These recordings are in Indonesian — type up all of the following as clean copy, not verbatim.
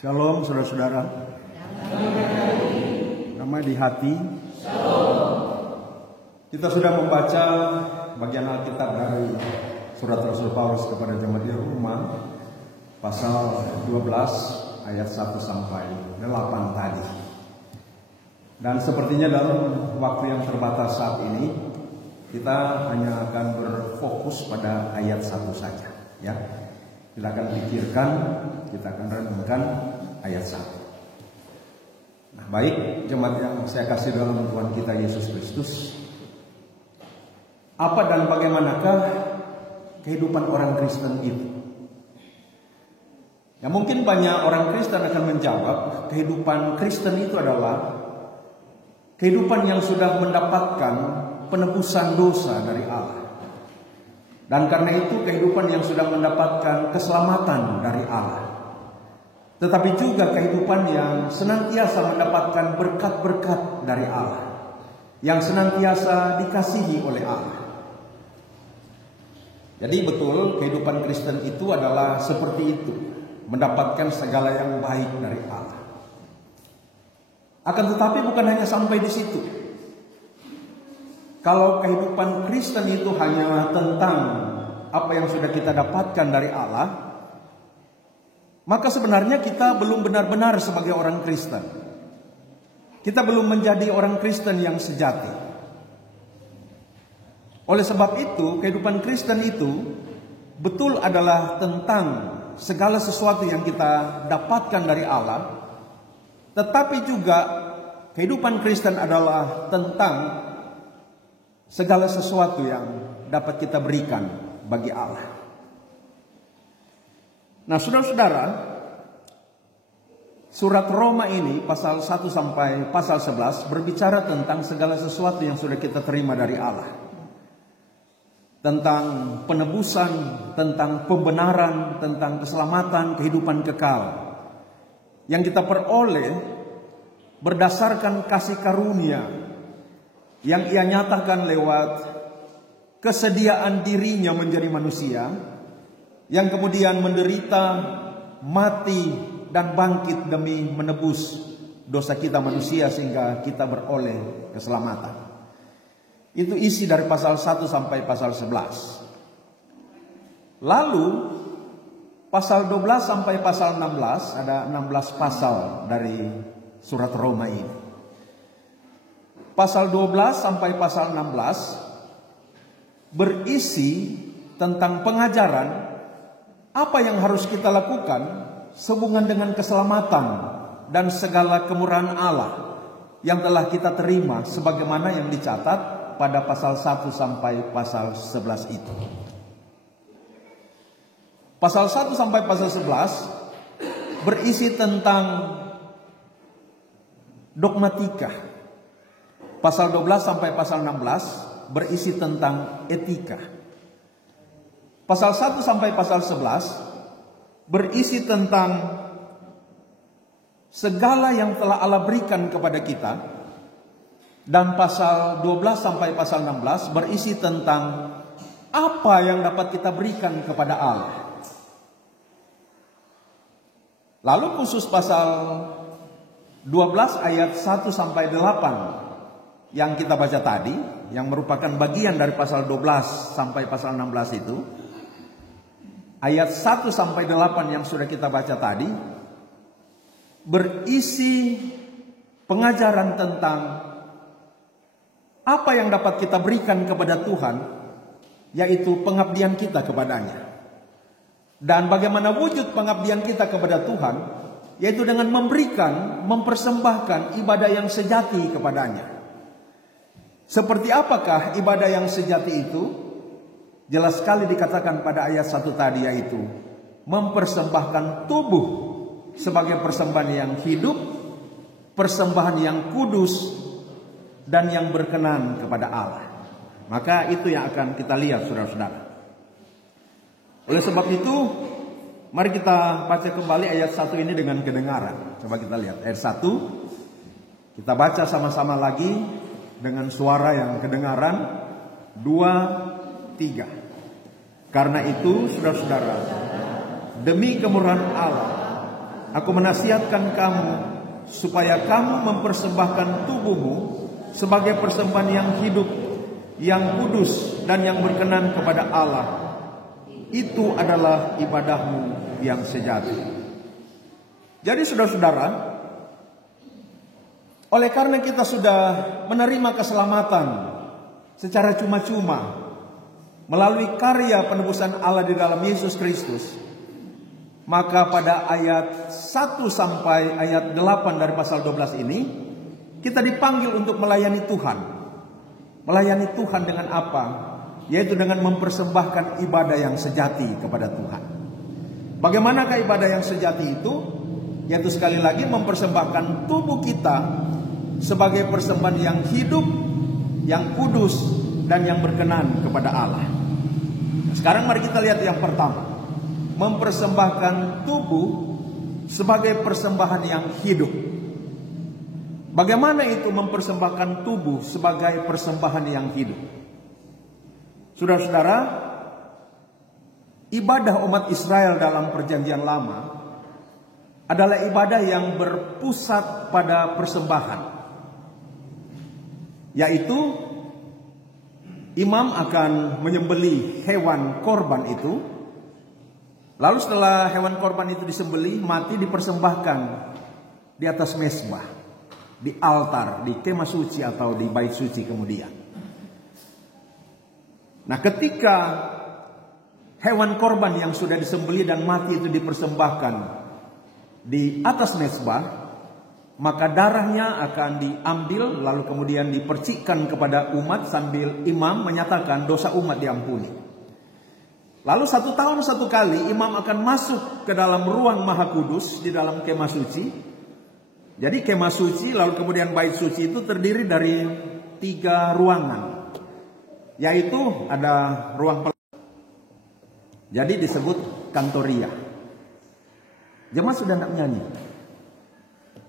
Shalom saudara-saudara. Damai di hati. Kita sudah membaca bagian Alkitab dari surat Rasul Paulus kepada jemaat di Roma, pasal 12 ayat 1 sampai 8 tadi. Dan sepertinya dalam waktu yang terbatas saat ini kita hanya akan berfokus pada ayat 1 saja, ya. Kita akan pikirkan, kita akan renungkan ayat 1. Nah, baik jemaat yang saya kasih dalam Tuhan kita Yesus Kristus, apa dan bagaimanakah kehidupan orang Kristen itu? Ya, mungkin banyak orang Kristen akan menjawab, kehidupan Kristen itu adalah kehidupan yang sudah mendapatkan penebusan dosa dari Allah. Dan karena itu kehidupan yang sudah mendapatkan keselamatan dari Allah. Tetapi juga kehidupan yang senantiasa mendapatkan berkat-berkat dari Allah, yang senantiasa dikasihi oleh Allah. Jadi betul kehidupan Kristen itu adalah seperti itu, mendapatkan segala yang baik dari Allah. Akan tetapi bukan hanya sampai di situ. Kalau kehidupan Kristen itu hanya tentang apa yang sudah kita dapatkan dari Allah, maka sebenarnya kita belum benar-benar sebagai orang Kristen. Kita belum menjadi orang Kristen yang sejati. Oleh sebab itu, kehidupan Kristen itu betul adalah tentang segala sesuatu yang kita dapatkan dari Allah, tetapi juga kehidupan Kristen adalah tentang segala sesuatu yang dapat kita berikan bagi Allah. Nah, saudara-saudara, surat Roma ini pasal 1 sampai pasal 11 berbicara tentang segala sesuatu yang sudah kita terima dari Allah. Tentang penebusan, tentang pembenaran, tentang keselamatan, kehidupan kekal yang kita peroleh berdasarkan kasih karunia yang ia nyatakan lewat kesediaan dirinya menjadi manusia, yang kemudian menderita, mati, dan bangkit demi menebus dosa kita manusia sehingga kita beroleh keselamatan. Itu isi dari pasal 1 sampai pasal 11. Lalu pasal 12 sampai pasal 16, ada 16 pasal dari surat Roma ini. Pasal 12 sampai pasal 16 berisi tentang pengajaran apa yang harus kita lakukan sehubungan dengan keselamatan dan segala kemurahan Allah yang telah kita terima sebagaimana yang dicatat pada pasal 1 sampai pasal 11 itu. Pasal 1 sampai pasal 11 berisi tentang dogmatika. Pasal 12 sampai pasal 16 berisi tentang etika. Pasal 1 sampai pasal 11 berisi tentang segala yang telah Allah berikan kepada kita. Dan pasal 12 sampai pasal 16 berisi tentang apa yang dapat kita berikan kepada Allah. Lalu khusus pasal 12 ayat 1 sampai 8 yang kita baca tadi, yang merupakan bagian dari pasal 12 sampai pasal 16 itu, ayat 1 sampai 8 yang sudah kita baca tadi berisi pengajaran tentang apa yang dapat kita berikan kepada Tuhan, yaitu pengabdian kita kepadanya. Dan bagaimana wujud pengabdian kita kepada Tuhan, yaitu dengan memberikan, mempersembahkan ibadah yang sejati kepadanya. Seperti apakah ibadah yang sejati itu? Jelas sekali dikatakan pada ayat 1 tadi, yaitu mempersembahkan tubuh sebagai persembahan yang hidup, persembahan yang kudus, dan yang berkenan kepada Allah. Maka itu yang akan kita lihat, saudara-saudara. Oleh sebab itu, mari kita baca kembali ayat 1 ini dengan kedengaran. Coba kita lihat ayat 1. Kita baca sama-sama lagi dengan suara yang kedengaran. 2, 3. Karena itu, saudara-saudara, demi kemurahan Allah aku menasihatkan kamu supaya kamu mempersembahkan tubuhmu sebagai persembahan yang hidup, yang kudus dan yang berkenan kepada Allah. Itu adalah ibadahmu yang sejati. Jadi saudara-saudara, oleh karena kita sudah menerima keselamatan secara cuma-cuma melalui karya penebusan Allah di dalam Yesus Kristus, maka pada ayat 1 sampai ayat 8 dari pasal 12 ini, kita dipanggil untuk melayani Tuhan. Melayani Tuhan dengan apa? Yaitu dengan mempersembahkan ibadah yang sejati kepada Tuhan. Bagaimanakah ibadah yang sejati itu? Yaitu sekali lagi mempersembahkan tubuh kita sebagai persembahan yang hidup, yang kudus, dan yang berkenan kepada Allah. Sekarang mari kita lihat yang pertama. Mempersembahkan tubuh sebagai persembahan yang hidup. Bagaimana itu mempersembahkan tubuh sebagai persembahan yang hidup? Saudara-saudara, ibadah umat Israel dalam perjanjian lama adalah ibadah yang berpusat pada persembahan. Yaitu imam akan menyembelih hewan korban itu. Lalu setelah hewan korban itu disembelih, mati, dipersembahkan di atas mezbah, di altar, di kemah suci atau di bait suci kemudian. Nah, ketika hewan korban yang sudah disembelih dan mati itu dipersembahkan di atas mezbah, maka darahnya akan diambil lalu kemudian dipercikkan kepada umat sambil imam menyatakan dosa umat diampuni. Lalu 1 tahun 1 kali imam akan masuk ke dalam ruang maha kudus di dalam kemah suci. Jadi kemah suci lalu kemudian bait suci itu terdiri dari 3 ruangan. Yaitu ada ruang jadi disebut kantoria. Jemaat sudah tidak menyanyi.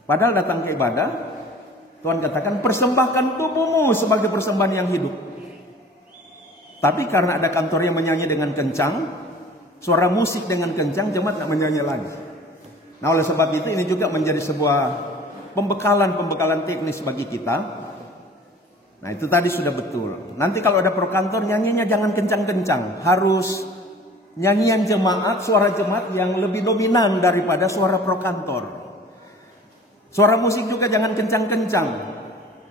Padahal datang ke ibadah, Tuhan katakan persembahkan tubuhmu sebagai persembahan yang hidup. Tapi karena ada kantor yang menyanyi dengan kencang, suara musik dengan kencang, jemaat tidak menyanyi lagi. Nah, oleh sebab itu ini juga menjadi sebuah pembekalan teknis bagi kita. Nah, itu tadi sudah betul. Nanti kalau ada prokantor nyanyinya jangan kencang-kencang, harus nyanyian jemaat, suara jemaat yang lebih dominan daripada suara prokantor. Suara musik juga jangan kencang-kencang.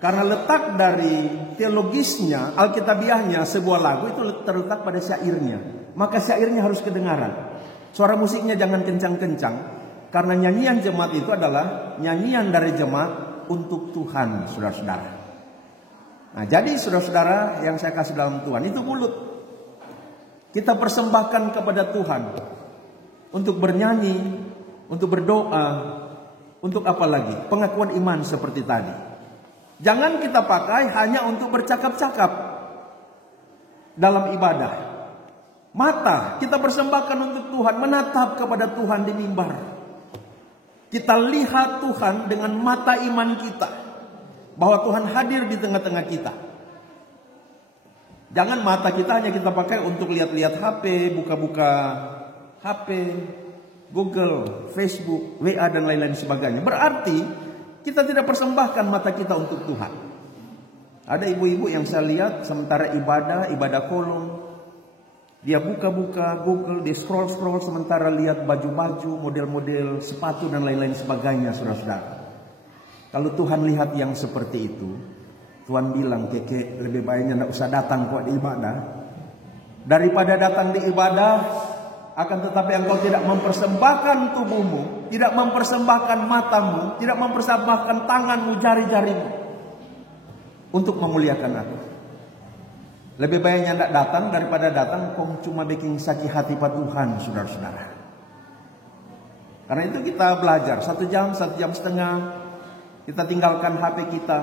Karena letak dari teologisnya, alkitabiahnya sebuah lagu itu terletak pada syairnya. Maka syairnya harus kedengaran. Suara musiknya jangan kencang-kencang. Karena nyanyian jemaat itu adalah nyanyian dari jemaat untuk Tuhan, saudara-saudara. Nah, jadi saudara-saudara yang saya kasih dalam Tuhan, itu mulut. Kita persembahkan kepada Tuhan. Untuk bernyanyi, untuk berdoa, untuk apa lagi? Pengakuan iman seperti tadi. Jangan kita pakai hanya untuk bercakap-cakap dalam ibadah. Mata kita persembahkan untuk Tuhan, menatap kepada Tuhan di mimbar. Kita lihat Tuhan dengan mata iman kita, bahwa Tuhan hadir di tengah-tengah kita. Jangan mata kita hanya kita pakai untuk lihat-lihat HP, buka-buka HP, Google, Facebook, WA dan lain-lain sebagainya. Berarti kita tidak persembahkan mata kita untuk Tuhan. Ada ibu-ibu yang saya lihat sementara ibadah kolom, dia buka-buka Google, dia scroll-scroll sementara lihat baju-baju, model-model sepatu dan lain-lain sebagainya, saudara-saudara. Kalau Tuhan lihat yang seperti itu, Tuhan bilang, Keke, lebih baiknya tidak usah datang kok di ibadah. Daripada datang di ibadah, akan tetapi engkau tidak mempersembahkan tubuhmu, tidak mempersembahkan matamu, tidak mempersembahkan tanganmu, jari-jarimu untuk memuliakan aku. Lebih baiknya tidak datang daripada datang kau cuma bikin sakit hati pada Tuhan, saudara-saudara. Karena itu kita belajar 1 jam, 1 jam setengah, kita tinggalkan HP kita.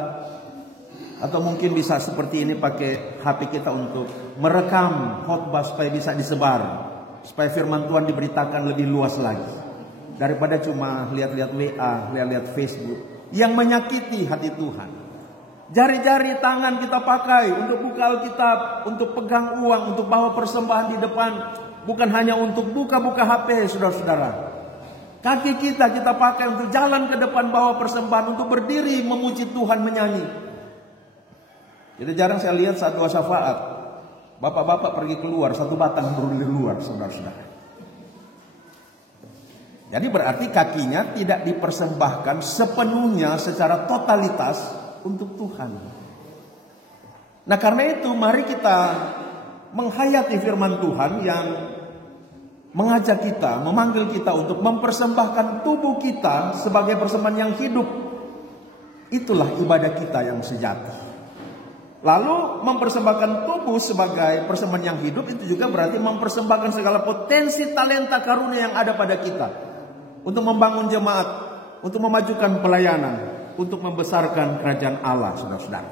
Atau mungkin bisa seperti ini pakai HP kita untuk merekam khotbah supaya bisa disebar. Supaya firman Tuhan diberitakan lebih luas lagi. Daripada cuma lihat-lihat WA, lihat-lihat Facebook yang menyakiti hati Tuhan. Jari-jari tangan kita pakai untuk buka Alkitab, untuk pegang uang, untuk bawa persembahan di depan. Bukan hanya untuk buka-buka HP, saudara-saudara. Kaki kita pakai untuk jalan ke depan bawa persembahan, untuk berdiri memuji Tuhan, menyanyi. Jadi jarang saya lihat saat doa syafaat, bapak-bapak pergi keluar, satu batang berdiri di luar, saudara-saudara. Jadi berarti kakinya tidak dipersembahkan sepenuhnya secara totalitas untuk Tuhan. Nah karena itu mari kita menghayati firman Tuhan yang mengajak kita, memanggil kita untuk mempersembahkan tubuh kita sebagai persembahan yang hidup. Itulah ibadah kita yang sejati. Lalu mempersembahkan tubuh sebagai persembahan yang hidup itu juga berarti mempersembahkan segala potensi talenta karunia yang ada pada kita. Untuk membangun jemaat, untuk memajukan pelayanan, untuk membesarkan kerajaan Allah, saudara-saudara.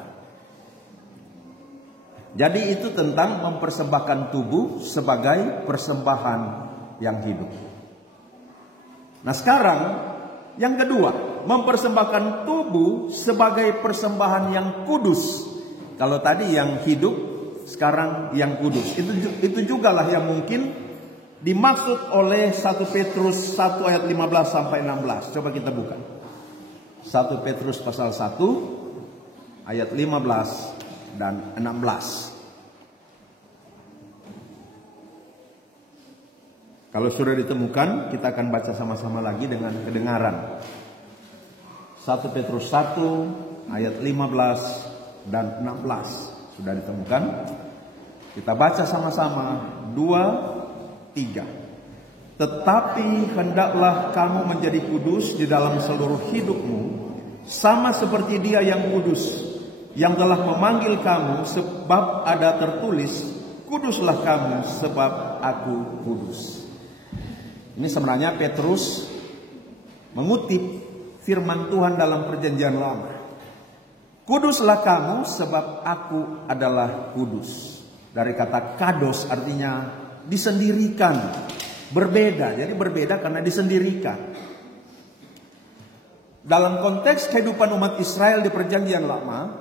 Jadi itu tentang mempersembahkan tubuh sebagai persembahan yang hidup. Nah sekarang yang kedua, mempersembahkan tubuh sebagai persembahan yang kudus. Kalau tadi yang hidup, sekarang yang kudus. Itu juga lah yang mungkin dimaksud oleh 1 Petrus 1 ayat 15 sampai 16. Coba kita buka. 1 Petrus pasal 1 ayat 15 dan 16. Kalau sudah ditemukan, kita akan baca sama-sama lagi dengan kedengaran. 1 Petrus 1 ayat 15 dan 16. Sudah ditemukan? Kita baca sama-sama. 2, 3. Tetapi hendaklah kamu menjadi kudus di dalam seluruh hidupmu, sama seperti Dia yang kudus, yang telah memanggil kamu, sebab ada tertulis, kuduslah kamu sebab aku kudus. Ini sebenarnya Petrus mengutip firman Tuhan dalam Perjanjian Lama. Kuduslah kamu sebab aku adalah kudus. Dari kata kados artinya disendirikan, berbeda. Jadi berbeda karena disendirikan. Dalam konteks kehidupan umat Israel di Perjanjian Lama,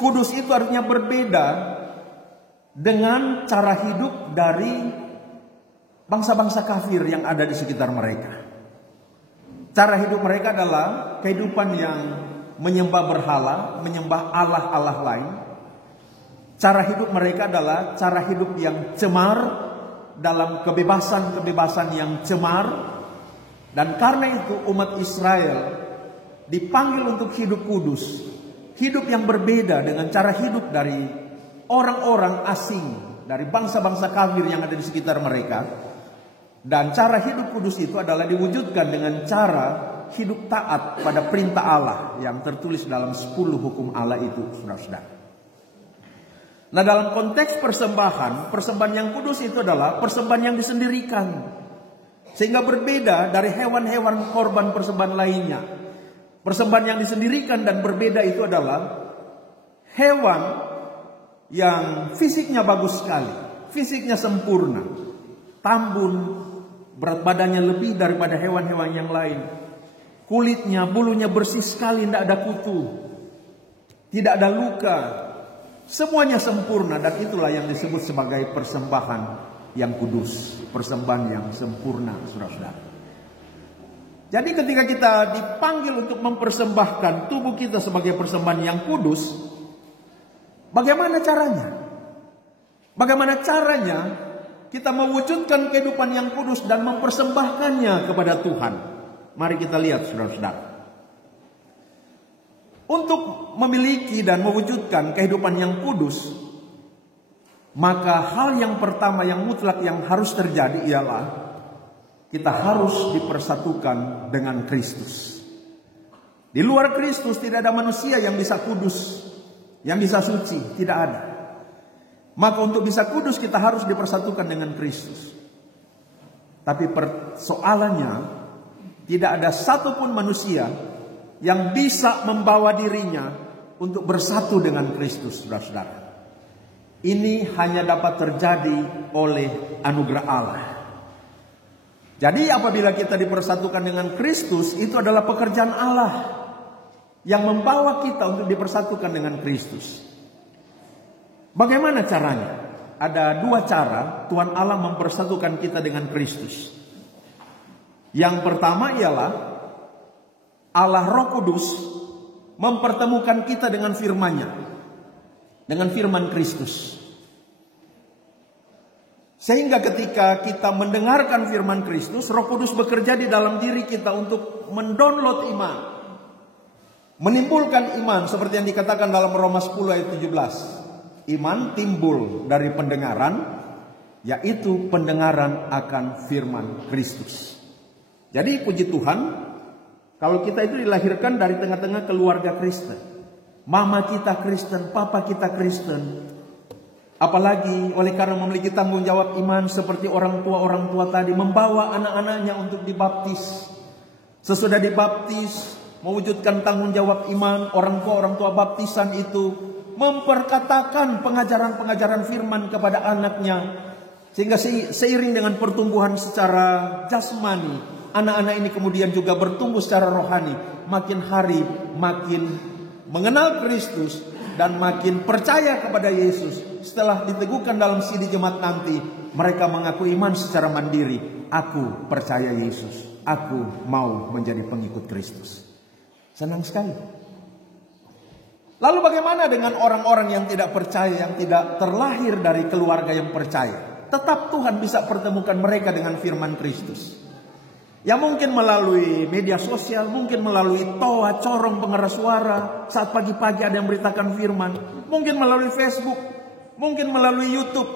kudus itu artinya berbeda dengan cara hidup dari bangsa-bangsa kafir yang ada di sekitar mereka. Cara hidup mereka adalah kehidupan yang menyembah berhala, menyembah allah-allah lain. Cara hidup mereka adalah cara hidup yang cemar, dalam kebebasan-kebebasan yang cemar. Dan karena itu umat Israel dipanggil untuk hidup kudus. Hidup yang berbeda dengan cara hidup dari orang-orang asing, dari bangsa-bangsa kafir yang ada di sekitar mereka. Dan cara hidup kudus itu adalah diwujudkan dengan cara hidup taat pada perintah Allah yang tertulis dalam 10 hukum Allah itu, saudara-saudara. Nah dalam konteks persembahan yang kudus itu adalah persembahan yang disendirikan. Sehingga berbeda dari hewan-hewan korban persembahan lainnya. Persembahan yang disendirikan dan berbeda itu adalah hewan yang fisiknya bagus sekali, fisiknya sempurna, tambun, berat badannya lebih daripada hewan-hewan yang lain. Kulitnya, bulunya bersih sekali, tidak ada kutu, tidak ada luka. Semuanya sempurna, dan itulah yang disebut sebagai persembahan yang kudus, persembahan yang sempurna, saudara-saudara. Jadi ketika kita dipanggil untuk mempersembahkan tubuh kita sebagai persembahan yang kudus, bagaimana caranya? Bagaimana caranya kita mewujudkan kehidupan yang kudus dan mempersembahkannya kepada Tuhan? Mari kita lihat, saudara-saudara. Untuk memiliki dan mewujudkan kehidupan yang kudus, maka hal yang pertama yang mutlak yang harus terjadi ialah kita harus dipersatukan dengan Kristus. Di luar Kristus tidak ada manusia yang bisa kudus, yang bisa suci, tidak ada. Maka untuk bisa kudus kita harus dipersatukan dengan Kristus. Tapi persoalannya, tidak ada satupun manusia yang bisa membawa dirinya untuk bersatu dengan Kristus, saudara-saudara. Ini hanya dapat terjadi oleh anugerah Allah. Jadi apabila kita dipersatukan dengan Kristus, itu adalah pekerjaan Allah yang membawa kita untuk dipersatukan dengan Kristus. Bagaimana caranya? Ada 2 cara Tuhan Allah mempersatukan kita dengan Kristus. Yang pertama ialah Allah Roh Kudus mempertemukan kita dengan firman-Nya, dengan firman Kristus. Sehingga ketika kita mendengarkan firman Kristus, Roh Kudus bekerja di dalam diri kita untuk mendownload iman, menimbulkan iman seperti yang dikatakan dalam Roma 10 ayat 17. Iman timbul dari pendengaran, yaitu pendengaran akan firman Kristus. Jadi puji Tuhan, kalau kita itu dilahirkan dari tengah-tengah keluarga Kristen. Mama kita Kristen, papa kita Kristen. Apalagi oleh karena memiliki tanggung jawab iman seperti orang tua tadi, membawa anak-anaknya untuk dibaptis. Sesudah dibaptis, mewujudkan tanggung jawab iman, orang tua baptisan itu memperkatakan pengajaran-pengajaran firman kepada anaknya. Sehingga seiring dengan pertumbuhan secara jasmani, anak-anak ini kemudian juga bertumbuh secara rohani. Makin hari makin mengenal Kristus dan makin percaya kepada Yesus. Setelah diteguhkan dalam sidi jemaat nanti, mereka mengaku iman secara mandiri. Aku percaya Yesus. Aku mau menjadi pengikut Kristus. Senang sekali. Lalu bagaimana dengan orang-orang yang tidak percaya, yang tidak terlahir dari keluarga yang percaya? Tetap Tuhan bisa pertemukan mereka dengan firman Kristus. Ya mungkin melalui media sosial, mungkin melalui toa, corong pengeras suara, saat pagi-pagi ada yang beritakan firman. Mungkin melalui Facebook, mungkin melalui YouTube,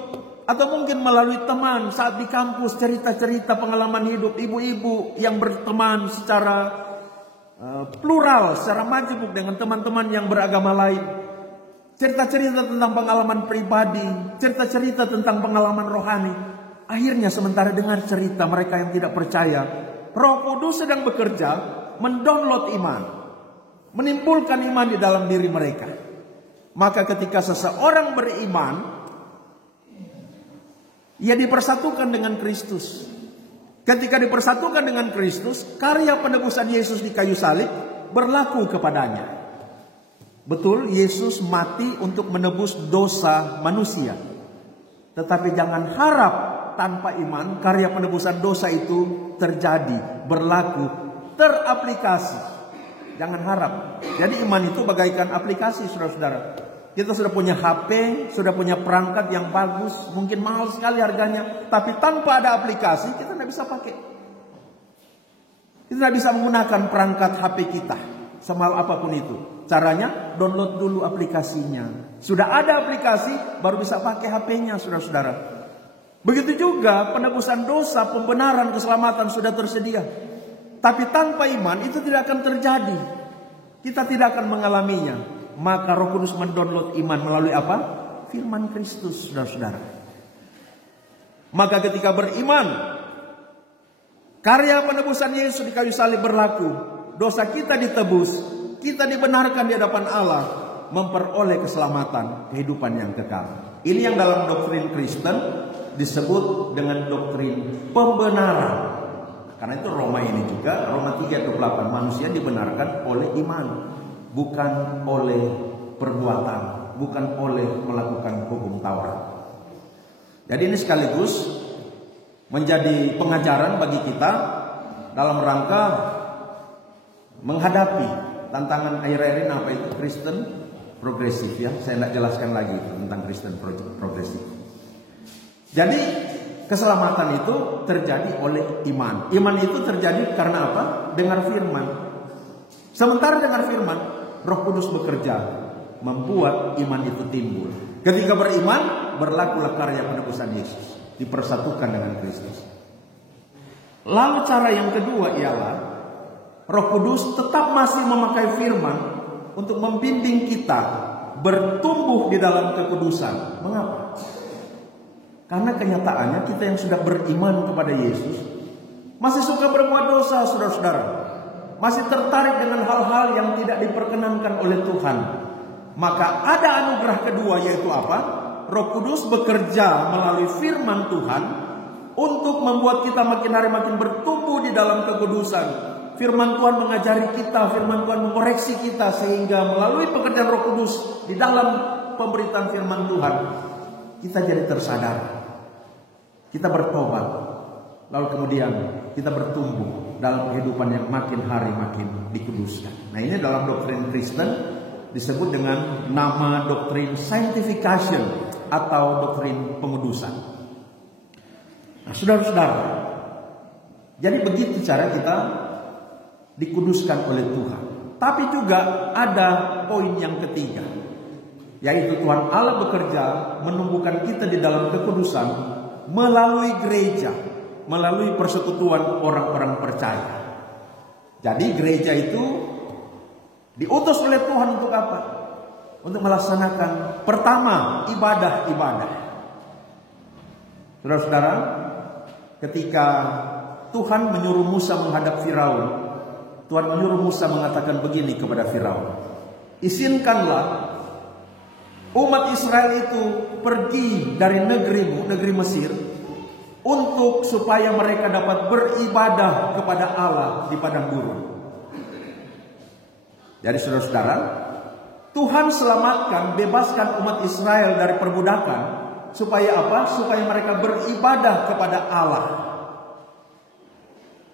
atau mungkin melalui teman saat di kampus cerita-cerita pengalaman hidup ibu-ibu yang berteman secara plural, secara majemuk dengan teman-teman yang beragama lain. Cerita-cerita tentang pengalaman pribadi, cerita-cerita tentang pengalaman rohani. Akhirnya sementara dengar cerita mereka yang tidak percaya, Roh Kudus sedang bekerja mendownload iman, menimbulkan iman di dalam diri mereka. Maka ketika seseorang beriman, ia dipersatukan dengan Kristus. Ketika dipersatukan dengan Kristus, karya penebusan Yesus di kayu salib berlaku kepadanya. Betul, Yesus mati untuk menebus dosa manusia. Tetapi jangan harap tanpa iman karya penebusan dosa itu terjadi, berlaku, teraplikasi. Jangan harap. Jadi iman itu bagaikan aplikasi, saudara-saudara. Kita sudah punya HP, sudah punya perangkat yang bagus, mungkin mahal sekali harganya, tapi tanpa ada aplikasi kita tidak bisa pakai. Kita tidak bisa menggunakan perangkat HP kita, semahal apapun itu. Caranya download dulu aplikasinya. Sudah ada aplikasi, baru bisa pakai HP-nya, saudara-saudara. Begitu juga penebusan dosa, pembenaran, keselamatan sudah tersedia. Tapi tanpa iman itu tidak akan terjadi. Kita tidak akan mengalaminya. Maka Roh Kudus mendownload iman melalui apa? Firman Kristus, saudara-saudara. Maka ketika beriman, karya penebusan Yesus di kayu salib berlaku. Dosa kita ditebus, kita dibenarkan di hadapan Allah, memperoleh keselamatan, kehidupan yang kekal. Ini yang dalam doktrin Kristen disebut dengan doktrin pembenaran. Karena itu Roma ini juga, Roma 3:28, manusia dibenarkan oleh iman, bukan oleh perbuatan, bukan oleh melakukan hukum Taurat. Jadi ini sekaligus menjadi pengajaran bagi kita dalam rangka menghadapi tantangan akhir-akhir ini. Apa itu Kristen progresif, ya? Saya tidak jelaskan lagi tentang Kristen progresif. Jadi keselamatan itu terjadi oleh iman. Iman itu terjadi karena apa? Dengar firman. Sementara dengar firman, Roh Kudus bekerja membuat iman itu timbul. Ketika beriman, berlakulah karya penebusan Yesus, dipersatukan dengan Kristus. Lalu cara yang kedua ialah Roh Kudus tetap masih memakai firman untuk membimbing kita bertumbuh di dalam kekudusan. Mengapa? Karena kenyataannya kita yang sudah beriman kepada Yesus masih suka berbuat dosa, saudara-saudara. Masih tertarik dengan hal-hal yang tidak diperkenankan oleh Tuhan. Maka ada anugerah kedua, yaitu apa? Roh Kudus bekerja melalui firman Tuhan untuk membuat kita makin hari makin bertumbuh di dalam kekudusan. Firman Tuhan mengajari kita, firman Tuhan mengoreksi kita, sehingga melalui pekerjaan Roh Kudus di dalam pemberitaan firman Tuhan, kita jadi tersadar, kita bertobat, lalu kemudian kita bertumbuh dalam kehidupan yang makin hari makin dikuduskan. Nah, ini dalam doktrin Kristen disebut dengan nama doktrin sanctification atau doktrin pengudusan. Nah, saudara-saudara, jadi begitu cara kita dikuduskan oleh Tuhan. Tapi juga ada poin yang ketiga, yaitu Tuhan Allah bekerja menumbuhkan kita di dalam kekudusan melalui gereja, melalui persekutuan orang-orang percaya. Jadi gereja itu diutus oleh Tuhan untuk apa? Untuk melaksanakan pertama ibadah-ibadah. Saudara-saudara, ketika Tuhan menyuruh Musa menghadap Firaun, Tuhan menyuruh Musa mengatakan begini kepada Firaun, izinkanlah umat Israel itu pergi dari negerimu, negeri Mesir, untuk supaya mereka dapat beribadah kepada Allah di padang gurun. Jadi saudara-saudara, Tuhan selamatkan, bebaskan umat Israel dari perbudakan. Supaya apa? Supaya mereka beribadah kepada Allah.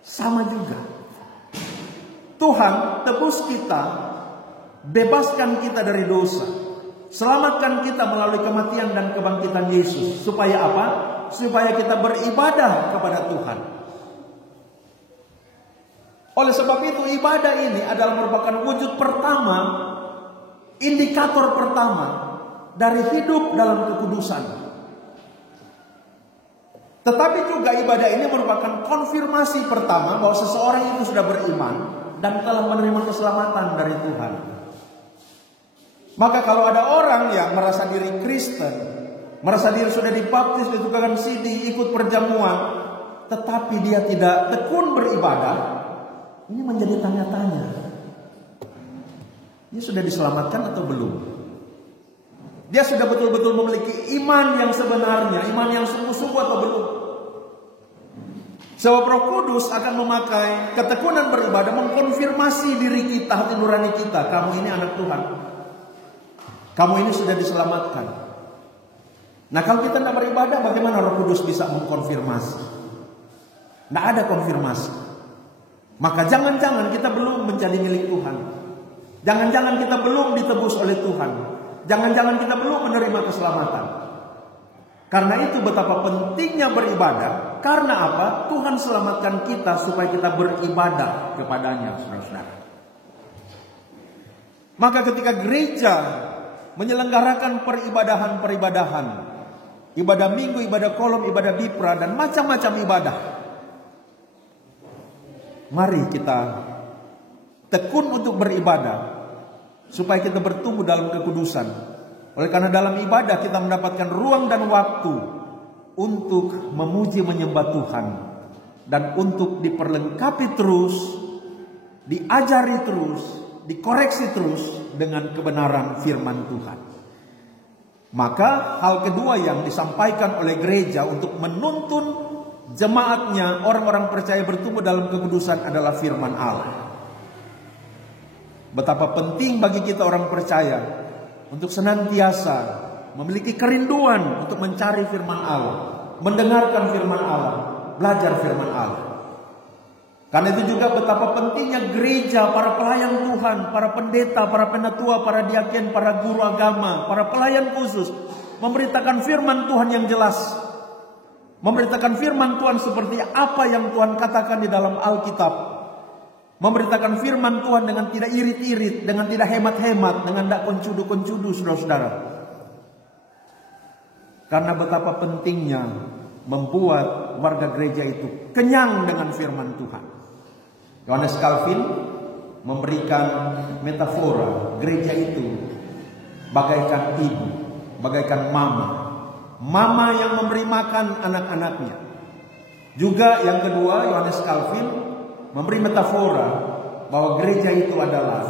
Sama juga, Tuhan tebus kita, bebaskan kita dari dosa, selamatkan kita melalui kematian dan kebangkitan Yesus. Supaya apa? Supaya kita beribadah kepada Tuhan. Oleh sebab itu, ibadah ini adalah merupakan wujud pertama, indikator pertama dari hidup dalam kekudusan. Tetapi juga ibadah ini merupakan konfirmasi pertama bahwa seseorang itu sudah beriman dan telah menerima keselamatan dari Tuhan. Maka kalau ada orang yang merasa diri Kristen, merasa diri sudah dibaptis, ditukarkan sidi, ikut perjamuan, tetapi dia tidak tekun beribadah, ini menjadi tanya-tanya. Dia sudah diselamatkan atau belum? Dia sudah betul-betul memiliki iman yang sebenarnya, iman yang sungguh-sungguh atau belum? Sebab Roh Kudus akan memakai ketekunan beribadah mengkonfirmasi diri kita, hati nurani kita. Kamu ini anak Tuhan. Kamu ini sudah diselamatkan. Nah, kalau kita tidak beribadah, bagaimana Roh Kudus bisa mengkonfirmasi? Tidak ada konfirmasi. Maka jangan-jangan kita belum menjadi milik Tuhan. Jangan-jangan kita belum ditebus oleh Tuhan. Jangan-jangan kita belum menerima keselamatan. Karena itu betapa pentingnya beribadah. Karena apa? Tuhan selamatkan kita supaya kita beribadah kepadanya, saudara-saudara. Maka ketika gereja menyelenggarakan peribadahan-peribadahan, ibadah minggu, ibadah kolom, ibadah dipra, dan macam-macam ibadah, mari kita tekun untuk beribadah supaya kita bertumbuh dalam kekudusan. Oleh karena dalam ibadah kita mendapatkan ruang dan waktu untuk memuji menyembah Tuhan, dan untuk diperlengkapi terus, diajari terus, dikoreksi terus dengan kebenaran firman Tuhan. Maka hal kedua yang disampaikan oleh gereja untuk menuntun jemaatnya, orang-orang percaya bertumbuh dalam kekudusan, adalah firman Allah. Betapa penting bagi kita orang percaya untuk senantiasa memiliki kerinduan untuk mencari firman Allah, mendengarkan firman Allah, belajar firman Allah. Karena itu juga betapa pentingnya gereja, para pelayan Tuhan, para pendeta, para penatua, para diaken, para guru agama, para pelayan khusus memberitakan firman Tuhan yang jelas. Memberitakan firman Tuhan seperti apa yang Tuhan katakan di dalam Alkitab. Memberitakan firman Tuhan dengan tidak irit-irit, dengan tidak hemat-hemat, dengan tidak koncudu-koncudu, saudara-saudara. Karena betapa pentingnya membuat warga gereja itu kenyang dengan firman Tuhan. Yohanes Calvin memberikan metafora gereja itu bagaikan ibu, bagaikan mama. Mama yang memberi makan anak-anaknya. Juga yang kedua, Yohanes Calvin memberi metafora bahwa gereja itu adalah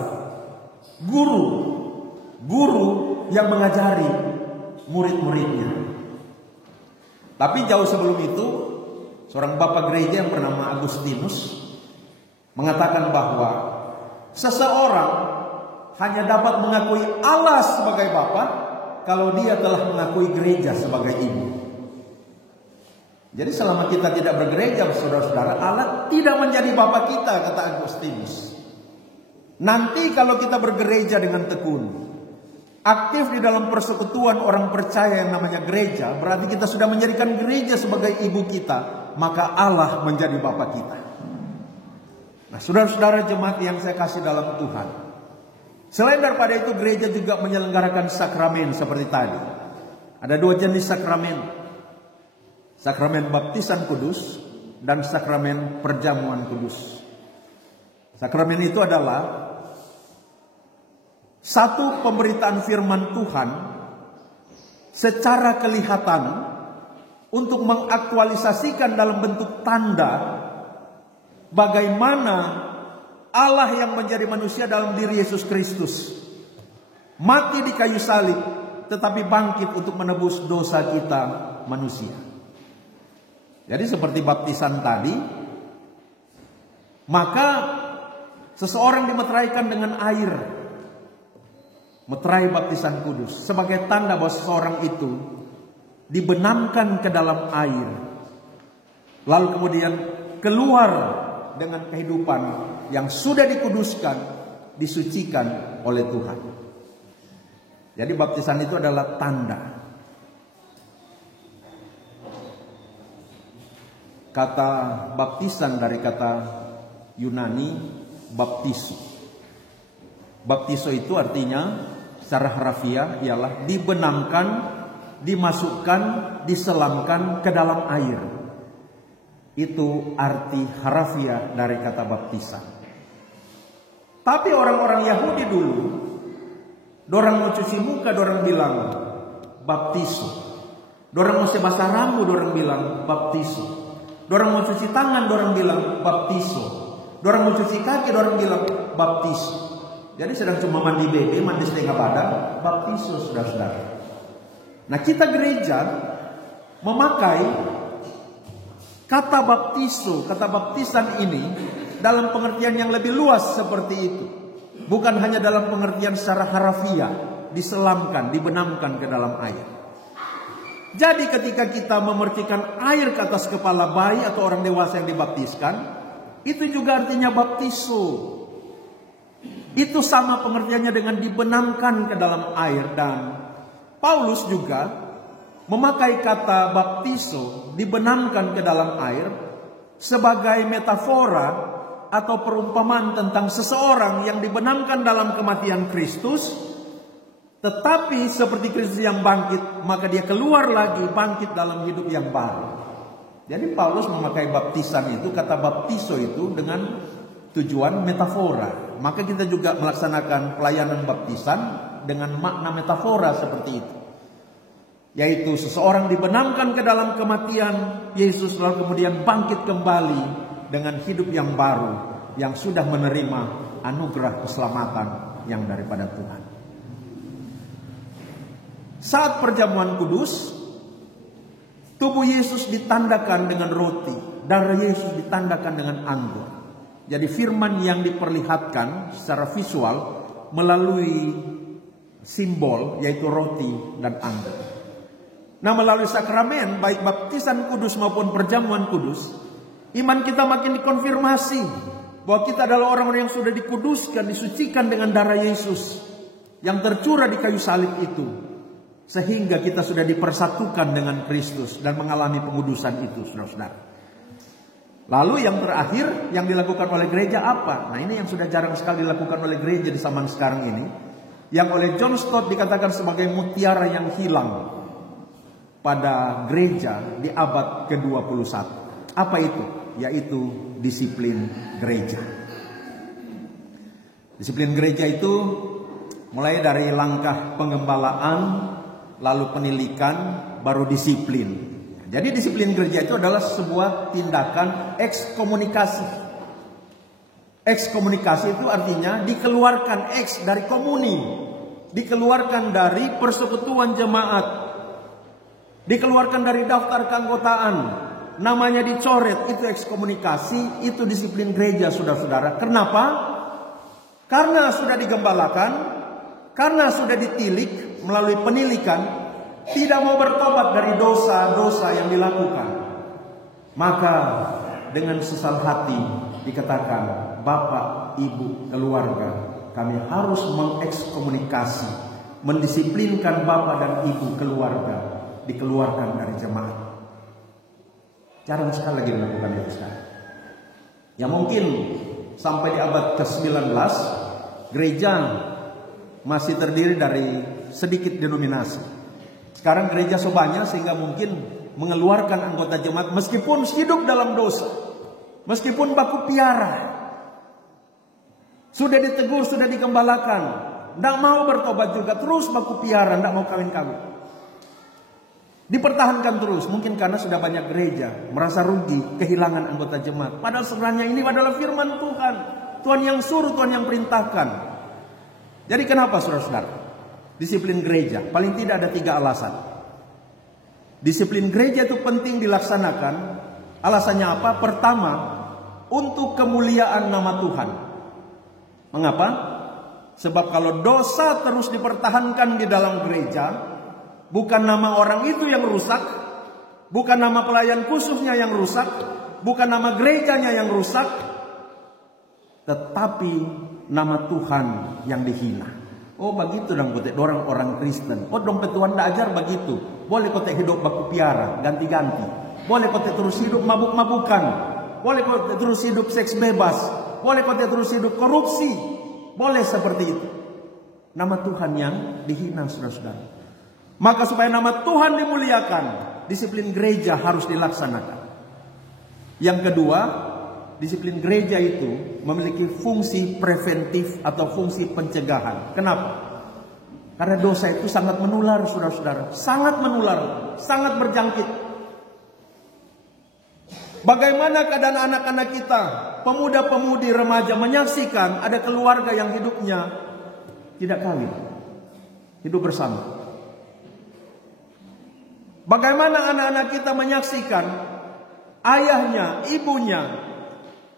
guru yang mengajari murid-muridnya. Tapi jauh sebelum itu, seorang bapak gereja yang bernama Agustinus mengatakan bahwa seseorang hanya dapat mengakui Allah sebagai bapa kalau dia telah mengakui gereja sebagai ibu. Jadi selama kita tidak bergereja, saudara-saudara, Allah tidak menjadi Bapa kita, kata Agustinus. Nanti kalau kita bergereja dengan tekun, aktif di dalam persekutuan orang percaya yang namanya gereja, berarti kita sudah menjadikan gereja sebagai ibu kita, maka Allah menjadi Bapa kita. Nah, saudara-saudara jemaat yang saya kasih dalam Tuhan, selain daripada itu, gereja juga menyelenggarakan sakramen seperti tadi. Ada 2 jenis sakramen. Sakramen baptisan kudus dan sakramen perjamuan kudus. Sakramen itu adalah satu pemberitaan firman Tuhan secara kelihatan untuk mengaktualisasikan dalam bentuk tanda bagaimana Allah yang menjadi manusia dalam diri Yesus Kristus mati di kayu salib tetapi bangkit untuk menebus dosa kita manusia. Jadi seperti baptisan tadi, maka seseorang dimeteraikan dengan air, meterai baptisan kudus, sebagai tanda bahwa seseorang itu dibenamkan ke dalam air, lalu kemudian keluar dengan kehidupan yang sudah dikuduskan, disucikan oleh Tuhan. Jadi baptisan itu adalah tanda. Kata baptisan dari kata Yunani baptiso. Baptiso itu artinya secara harfiah ialah dibenamkan, dimasukkan, diselamkan ke dalam air. Itu arti harfiah dari kata baptisan. Tapi orang-orang Yahudi dulu, dorang mau cuci muka, dorang bilang baptiso. Dorang mau sebasuh rambut, dorang bilang baptiso. Dorang mau cuci tangan, dorang bilang baptiso. Dorang mau cuci kaki, dorang bilang baptiso. Jadi sedang cuma mandi bebe, mandi setengah badan, baptiso, saudara-saudara. Nah, kita gereja memakai kata baptiso, kata baptisan ini dalam pengertian yang lebih luas seperti itu. Bukan hanya dalam pengertian secara harfiah, diselamkan, dibenamkan ke dalam air. Jadi ketika kita memercikan air ke atas kepala bayi atau orang dewasa yang dibaptiskan, itu juga artinya baptiso. Itu sama pengertiannya dengan dibenamkan ke dalam air. Dan Paulus juga memakai kata baptiso, dibenamkan ke dalam air, sebagai metafora atau perumpamaan tentang seseorang yang dibenamkan dalam kematian Kristus. Tetapi seperti Kristus yang bangkit, maka dia keluar lagi bangkit dalam hidup yang baru. Jadi Paulus memakai baptisan itu, kata baptiso itu dengan tujuan metafora. Maka kita juga melaksanakan pelayanan baptisan dengan makna metafora seperti itu. Yaitu seseorang dibenamkan ke dalam kematian Yesus, lalu kemudian bangkit kembali dengan hidup yang baru, yang sudah menerima anugerah keselamatan yang daripada Tuhan. Saat perjamuan kudus, tubuh Yesus ditandakan dengan roti, darah Yesus ditandakan dengan anggur. Jadi firman yang diperlihatkan secara visual melalui simbol, yaitu roti dan anggur. Nah, melalui sakramen baik baptisan kudus maupun perjamuan kudus, iman kita makin dikonfirmasi bahwa kita adalah orang-orang yang sudah dikuduskan, disucikan dengan darah Yesus yang tercurah di kayu salib itu. Sehingga kita sudah dipersatukan dengan Kristus dan mengalami pengudusan itu, saudara-saudara. Lalu yang terakhir yang dilakukan oleh gereja apa? Nah, ini yang sudah jarang sekali dilakukan oleh gereja di zaman sekarang ini. Yang oleh John Stott dikatakan sebagai mutiara yang hilang pada gereja di abad ke-21. Apa itu? Yaitu disiplin gereja. Disiplin gereja itu mulai dari langkah pengembalaan, lalu penilikan, baru disiplin. Jadi disiplin gereja itu adalah sebuah tindakan ekskomunikasi. Ekskomunikasi itu artinya dikeluarkan eks dari komuni, dikeluarkan dari persekutuan jemaat, dikeluarkan dari daftar keanggotaan, namanya dicoret, itu ekskomunikasi, itu disiplin gereja, saudara-saudara. Kenapa? Karena sudah digembalakan, karena sudah ditilik melalui penilikan, tidak mau bertobat dari dosa-dosa yang dilakukan. Maka dengan sesal hati dikatakan, Bapak, Ibu, keluarga, kami harus mengekskomunikasi, mendisiplinkan Bapak dan Ibu keluarga, dikeluarkan dari jemaat. Jarang sekali lagi melakukan itu sekarang. Ya mungkin sampai di abad ke-19 gereja masih terdiri dari sedikit denominasi. Sekarang gereja sebanyak sehingga mungkin mengeluarkan anggota jemaat meskipun hidup dalam dosa, meskipun baku piara, sudah ditegur, sudah digembalakan, tidak mau bertobat juga, terus baku piara, tidak mau kawin-kawin. Dipertahankan terus, mungkin karena sudah banyak gereja merasa rugi, kehilangan anggota jemaat. Padahal sebenarnya ini adalah firman Tuhan. Tuhan yang suruh, Tuhan yang perintahkan. Jadi kenapa saudara-saudara? Disiplin gereja, paling tidak ada 3 alasan. Disiplin gereja itu penting dilaksanakan. Alasannya apa? Pertama, untuk kemuliaan nama Tuhan. Mengapa? Sebab kalau dosa terus dipertahankan di dalam gereja, bukan nama orang itu yang rusak, bukan nama pelayan khususnya yang rusak, bukan nama gerejanya yang rusak, tetapi nama Tuhan yang dihina. Oh begitu dong kotek orang Kristen. Oh dompet Tuhan tidak ajar begitu. Boleh kotek hidup baku piara, ganti-ganti. Boleh kotek terus hidup mabuk-mabukan. Boleh kotek terus hidup seks bebas. Boleh kotek terus hidup korupsi. Boleh seperti itu. Nama Tuhan yang dihina, saudara-saudara. Maka supaya nama Tuhan dimuliakan, disiplin gereja harus dilaksanakan. Yang kedua, disiplin gereja itu memiliki fungsi preventif atau fungsi pencegahan. Kenapa? Karena dosa itu sangat menular, saudara-saudara. Sangat menular, sangat berjangkit. Bagaimana keadaan anak-anak kita, pemuda-pemudi, remaja menyaksikan ada keluarga yang hidupnya tidak kawin, hidup bersama. Bagaimana anak-anak kita menyaksikan ayahnya, ibunya,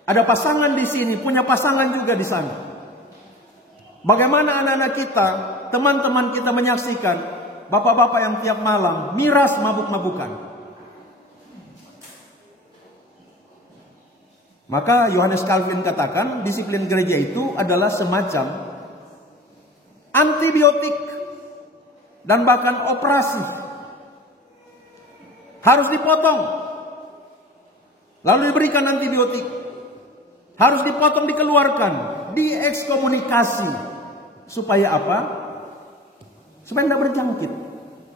ada pasangan di sini, punya pasangan juga di sana. Bagaimana anak-anak kita, teman-teman kita menyaksikan bapak-bapak yang tiap malam miras mabuk-mabukan. Maka Yohanes Calvin katakan disiplin gereja itu adalah semacam antibiotik dan bahkan operasi. Harus dipotong, lalu diberikan antibiotik. Harus dipotong, dikeluarkan, diekskomunikasi. Supaya apa? Supaya tidak berjangkit,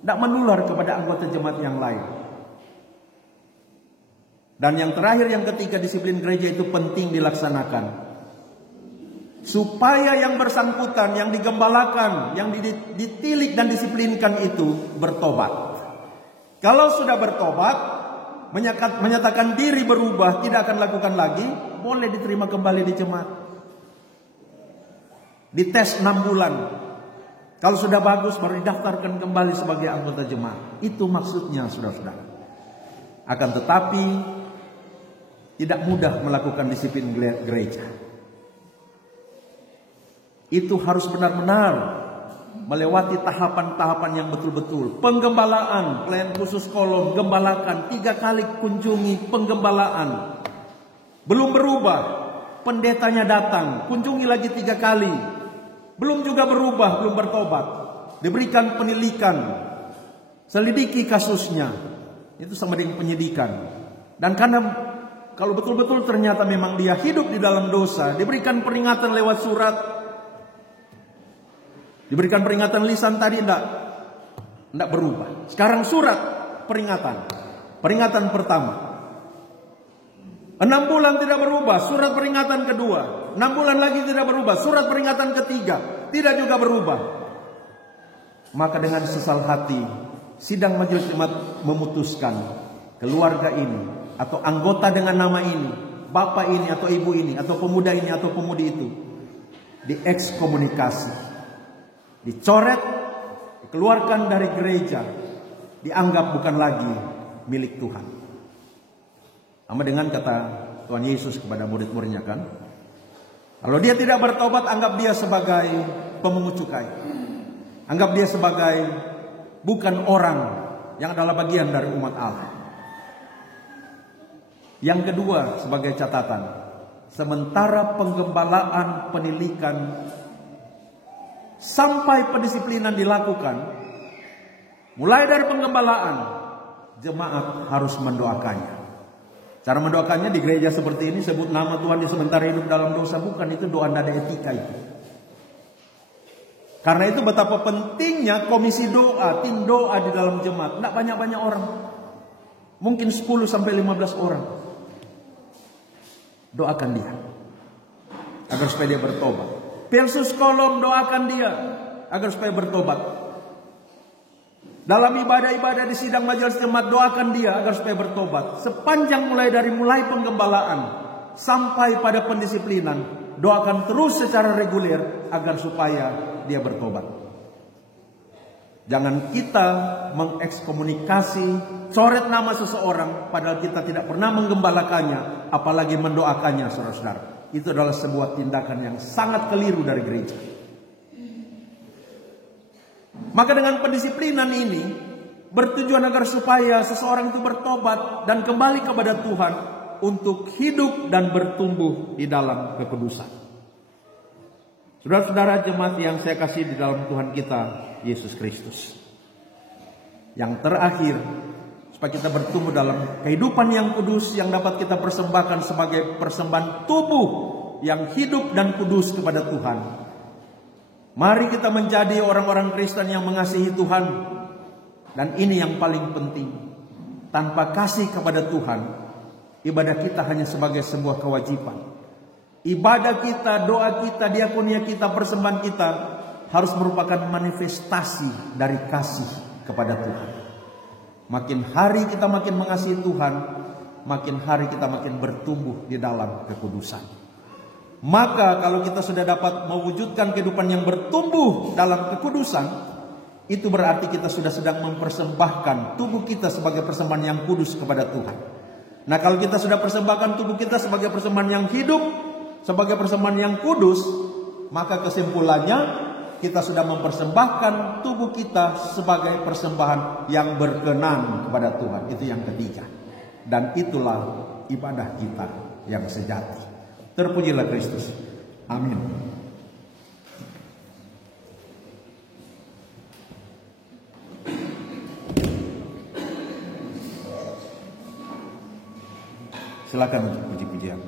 tidak menular kepada anggota jemaat yang lain. Dan yang terakhir, yang ketiga, disiplin gereja itu penting dilaksanakan. Supaya yang bersangkutan, yang digembalakan, yang ditilik dan disiplinkan itu bertobat. Kalau sudah bertobat, menyatakan diri berubah, tidak akan lakukan lagi, boleh diterima kembali di jemaat. Dites 6 bulan. Kalau sudah bagus, baru didaftarkan kembali sebagai anggota jemaat. Itu maksudnya, saudara-saudara. Akan tetapi, tidak mudah melakukan disiplin gereja. Itu harus benar-benar melewati tahapan-tahapan yang betul-betul. Penggembalaan, pelayan khusus kolom, gembalakan, 3 kali kunjungi penggembalaan. Belum berubah, pendetanya datang, kunjungi lagi 3 kali. Belum juga berubah, belum bertobat. Diberikan penilikan, selidiki kasusnya. Itu sama dengan penyidikan. Dan karena kalau betul-betul ternyata memang dia hidup di dalam dosa, diberikan peringatan lewat surat. Diberikan peringatan lisan tadi tidak berubah. Sekarang surat peringatan. Peringatan pertama. 6 bulan tidak berubah. Surat peringatan kedua. 6 bulan lagi tidak berubah. Surat peringatan ketiga. Tidak juga berubah. Maka dengan sesal hati, sidang majelis jemaat memutuskan keluarga ini atau anggota dengan nama ini, bapak ini atau ibu ini atau pemuda ini atau pemudi itu diekskomunikasi. Dicoret, dikeluarkan dari gereja, dianggap bukan lagi milik Tuhan. Sama dengan kata Tuhan Yesus kepada murid-muridnya kan. Kalau dia tidak bertobat, anggap dia sebagai pemungut cukai. Anggap dia sebagai bukan orang yang adalah bagian dari umat Allah. Yang kedua sebagai catatan, sementara penggembalaan, penilikan, sampai pendisiplinan dilakukan, mulai dari penggembalaan, jemaat harus mendoakannya. Cara mendoakannya di gereja seperti ini, sebut nama Tuhan di sementara hidup dalam dosa, bukan, itu doa nada etika itu. Karena itu betapa pentingnya komisi doa, tim doa di dalam jemaat. Tidak banyak-banyak orang. Mungkin 10-15 orang. Doakan dia agar supaya dia bertobat. Persus kolom, doakan dia agar supaya bertobat. Dalam ibadah-ibadah di sidang majelis jemaat, doakan dia agar supaya bertobat. Sepanjang mulai penggembalaan sampai pada pendisiplinan, doakan terus secara reguler agar supaya dia bertobat. Jangan kita mengekskomunikasi, coret nama seseorang padahal kita tidak pernah menggembalakannya, apalagi mendoakannya, saudara-saudara. Itu adalah sebuah tindakan yang sangat keliru dari gereja. Maka dengan pendisiplinan ini bertujuan agar supaya seseorang itu bertobat dan kembali kepada Tuhan untuk hidup dan bertumbuh di dalam kekudusan. Saudara-saudara jemaat yang saya kasih di dalam Tuhan kita Yesus Kristus. Yang terakhir, supaya kita bertumbuh dalam kehidupan yang kudus yang dapat kita persembahkan sebagai persembahan tubuh yang hidup dan kudus kepada Tuhan. Mari kita menjadi orang-orang Kristen yang mengasihi Tuhan. Dan ini yang paling penting. Tanpa kasih kepada Tuhan, ibadah kita hanya sebagai sebuah kewajiban. Ibadah kita, doa kita, diakonia kita, persembahan kita harus merupakan manifestasi dari kasih kepada Tuhan. Makin hari kita makin mengasihi Tuhan, makin hari kita makin bertumbuh di dalam kekudusan. Maka kalau kita sudah dapat mewujudkan kehidupan yang bertumbuh dalam kekudusan, itu berarti kita sudah sedang mempersembahkan tubuh kita sebagai persembahan yang kudus kepada Tuhan. Nah, kalau kita sudah persembahkan tubuh kita sebagai persembahan yang hidup, sebagai persembahan yang kudus, maka kesimpulannya kita sudah mempersembahkan tubuh kita sebagai persembahan yang berkenan kepada Tuhan. Itu yang ketiga. Dan itulah ibadah kita yang sejati. Terpujilah Kristus. Amin. Silakan untuk puji-pujian.